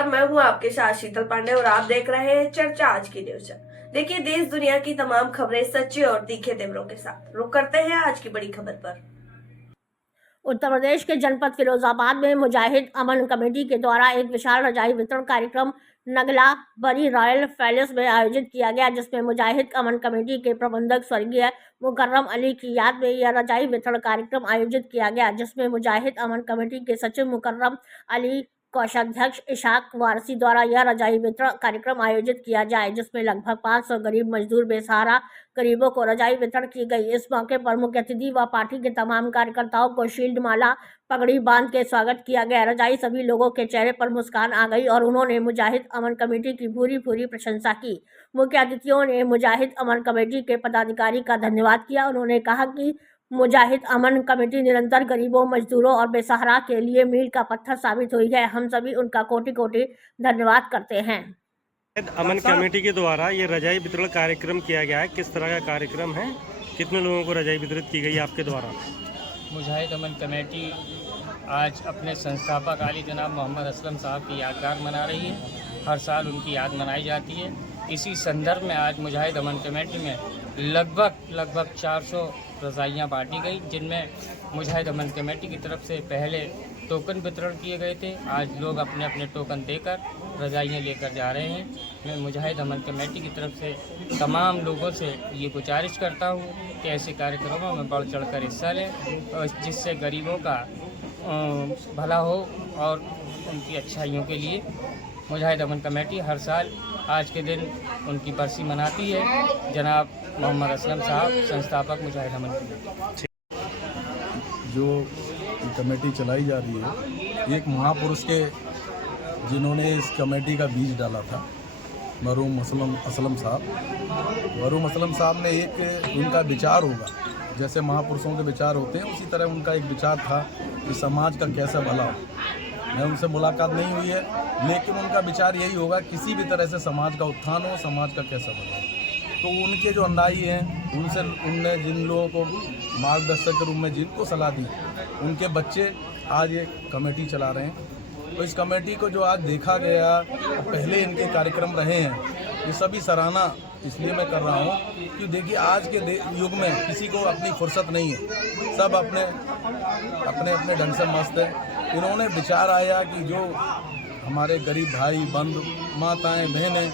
नमस्कार, मैं हूं आपके साथ शीतल पांडे और आप देख रहे हैं चर्चा आज की न्यूज। देखिए देश दुनिया की तमाम खबरें सच्चे और तीखे तेवरों के साथ। रुक करते हैं आज की बड़ी खबर पर। उत्तर प्रदेश के जनपद फिरोजाबाद में मुजाहिद अमन कमेटी के द्वारा एक विशाल रजाई वितरण कार्यक्रम नगला बरी रॉयल पैलेस में आयोजित किया गया, जिसमें मुजाहिद अमन कमेटी के प्रबंधक स्वर्गीय मुकर्रम अली की याद में यह रजाई वितरण कार्यक्रम आयोजित किया गया, जिसमें मुजाहिद अमन कमेटी के सचिव मुकर्रम अली, कोषाध्यक्ष इशाक वारसी द्वारा यह रजाई वितरण कार्यक्रम आयोजित किया जाए, जिसमें लगभग 500 गरीब मजदूर बेसहारा गरीबों को रजाई वितरण की गई। इस मौके पर मुख्य अतिथि व पार्टी के तमाम कार्यकर्ताओं को शील्ड माला पगड़ी बांध के स्वागत किया गया। रजाई सभी लोगों के चेहरे पर मुस्कान आ गई और उन्होंने मुजाहिद अमन कमेटी की पूरी प्रशंसा की। मुख्य अतिथियों ने मुजाहिद अमन कमेटी के पदाधिकारी का धन्यवाद किया। उन्होंने कहा कि मुजाहिद अमन कमेटी निरंतर गरीबों, मजदूरों और बेसहारा के लिए मील का पत्थर साबित हुई है। हम सभी उनका कोटि कोटि धन्यवाद करते हैं। अमन कमेटी के द्वारा ये रजाई वितरण कार्यक्रम किया गया है, किस तरह का कार्यक्रम है, कितने लोगों को रजाई वितरित की गई आपके द्वारा? मुजाहिद अमन कमेटी आज अपने संस्थापक आली जनाब मोहम्मद असलम साहब की यादगार मना रही है। हर साल उनकी याद मनाई जाती है। इसी संदर्भ में आज मुजाहिद अमन कमेटी में लगभग 400 रजाइयाँ बांटी गई, जिनमें मुजाहिद अमन कमेटी की तरफ से पहले टोकन वितरण किए गए थे। आज लोग अपने अपने टोकन देकर रजाइयाँ लेकर जा रहे हैं। मैं मुजाहिद अमन कमेटी की तरफ से तमाम लोगों से ये गुजारिश करता हूँ कि ऐसे कार्यक्रमों में बढ़ चढ़ कर हिस्सा लें, और जिससे गरीबों का भला हो और उनकी अच्छाइयों के लिए मुजाहिद अमन कमेटी हर साल आज के दिन उनकी बरसी मनाती है। जनाब मोहम्मद असलम साहब, संस्थापक मुजाहिद अमन कमेटी। जो कमेटी चलाई जा रही है, एक महापुरुष के जिन्होंने इस कमेटी का बीज डाला था, मरहूम असलम साहब। मरहूम असलम साहब ने एक उनका विचार होगा, जैसे महापुरुषों के विचार होते हैं, उसी तरह उनका एक विचार था कि समाज का कैसा भला हो। मैं उनसे मुलाकात नहीं हुई है, लेकिन उनका विचार यही होगा किसी भी तरह से समाज का उत्थान हो, समाज का कैसा भला हो। तो उनके जो अनुयायी हैं, उनने जिन लोगों को मार्गदर्शक के रूप में जिनको सलाह दी, उनके बच्चे आज ये कमेटी चला रहे हैं। तो इस कमेटी को जो आज देखा गया, पहले इनके कार्यक्रम रहे हैं, ये सभी सराहना इसलिए मैं कर रहा हूँ कि देखिए आज के युग में किसी को अपनी फुर्सत नहीं है, सब अपने अपने ढंग से मस्त है। इन्होंने विचार आया कि जो हमारे गरीब भाई बंधु, माताएं, बहनें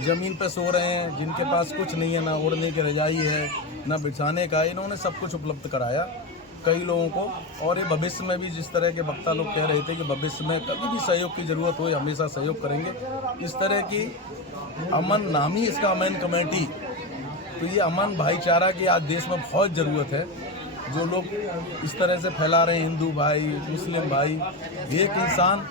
ज़मीन पे सो रहे हैं, जिनके पास कुछ नहीं है, ना ओढ़ने की रजाई है, ना बिछाने का, इन्होंने सब कुछ उपलब्ध कराया कई लोगों को। और ये भविष्य में भी, जिस तरह के वक्ता लोग कह रहे थे कि भविष्य में कभी भी सहयोग की ज़रूरत हो, हमेशा सहयोग करेंगे। इस तरह की अमन नामी इसका अमन कमेटी, तो ये अमन भाईचारा की आज देश में बहुत ज़रूरत है। जो लोग इस तरह से फैला रहे हैं, हिंदू भाई, मुस्लिम भाई, एक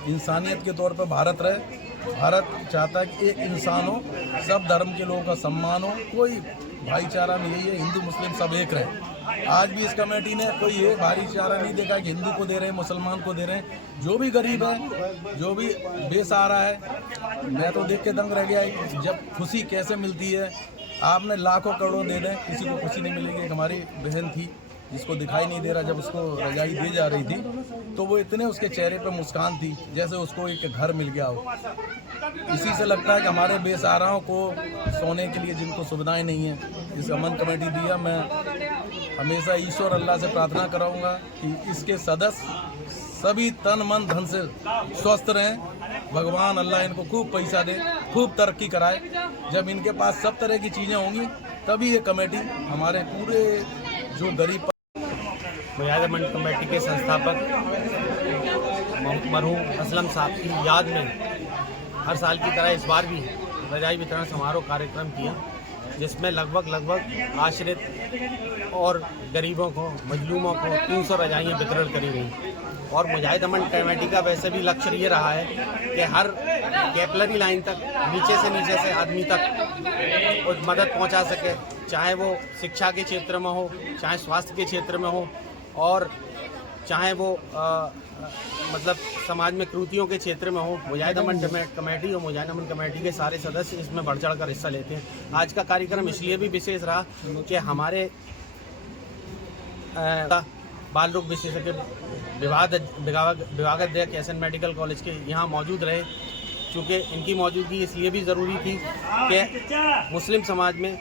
इंसानियत के तौर पर भारत रहे। भारत चाहता है कि एक इंसान हो, सब धर्म के लोगों का सम्मान हो, कोई भाईचारा में यही है, हिंदू मुस्लिम सब एक रहे। आज भी इस कमेटी ने कोई ये भाईचारा नहीं देखा कि हिंदू को दे रहे हैं, मुसलमान को दे रहे हैं। जो भी गरीब है, जो भी बेसहारा है, मैं तो देख के दंग रह गया है। जब खुशी कैसे मिलती है, आपने लाखों करोड़ों दे दें, किसी को खुशी नहीं मिलेगी। एक हमारी बहन थी जिसको दिखाई नहीं दे रहा, जब उसको रजाई दी जा रही थी तो वो इतने उसके चेहरे पर मुस्कान थी जैसे उसको एक घर मिल गया हो। इसी से लगता है कि हमारे बेसहाराओं को सोने के लिए जिनको सुविधाएं नहीं है, इस अमन कमेटी दिया। मैं हमेशा ईश्वर अल्लाह से प्रार्थना कराऊंगा कि इसके सदस्य सभी तन मन धन से स्वस्थ रहें। भगवान अल्लाह इनको खूब पैसा दे, खूब तरक्की कराए। जब इनके पास सब तरह की चीज़ें होंगी तभी ये कमेटी हमारे पूरे जो गरीब मुजाहिद अमन कमेटी के संस्थापक मरहूम असलम साहब की याद में हर साल की तरह इस बार भी रजाई वितरण समारोह कार्यक्रम किया, जिसमें लगभग आश्रित और गरीबों को, मजलूमों को 300 रजाइयाँ वितरण करी गई। और मुजाहिद अमन कमेटी का वैसे भी लक्ष्य ये रहा है कि हर कैपिलरी लाइन तक, नीचे से आदमी तक मदद पहुंचा सके, चाहे वो शिक्षा के क्षेत्र में हो, चाहे स्वास्थ्य के क्षेत्र में हो, और चाहे वो मतलब समाज में कृतियों के क्षेत्र में हो। मुजाहिद अमन कमेटी और मुजाहिद अमन कमेटी के सारे सदस्य इसमें बढ़ चढ़ कर हिस्सा लेते हैं। आज का कार्यक्रम इसलिए भी विशेष रहा कि हमारे बाल रोग विशेषज्ञ विभागाध्यक्ष एसएन मेडिकल कॉलेज के यहाँ मौजूद रहे। चूँकि इनकी मौजूदगी इसलिए भी ज़रूरी थी कि मुस्लिम समाज में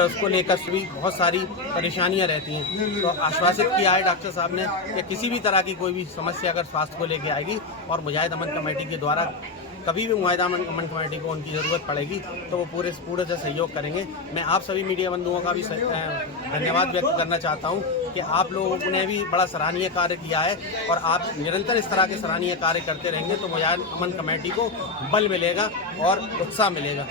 उसको लेकर भी बहुत सारी परेशानियां रहती हैं। तो आश्वासित किया है डॉक्टर साहब ने कि किसी भी तरह की कोई भी समस्या अगर स्वास्थ्य को लेके आएगी और मुजाहिद अमन कमेटी के द्वारा कभी भी मुजाहिद अमन कमेटी को उनकी ज़रूरत पड़ेगी तो वो पूरे से सहयोग करेंगे। मैं आप सभी मीडिया बंधुओं का भी धन्यवाद व्यक्त करना चाहता हूँ कि आप लोगों ने भी बड़ा सराहनीय कार्य किया है और आप निरंतर इस तरह के सराहनीय कार्य करते रहेंगे तो मुजाहिद अमन कमेटी को बल मिलेगा और उत्साह मिलेगा।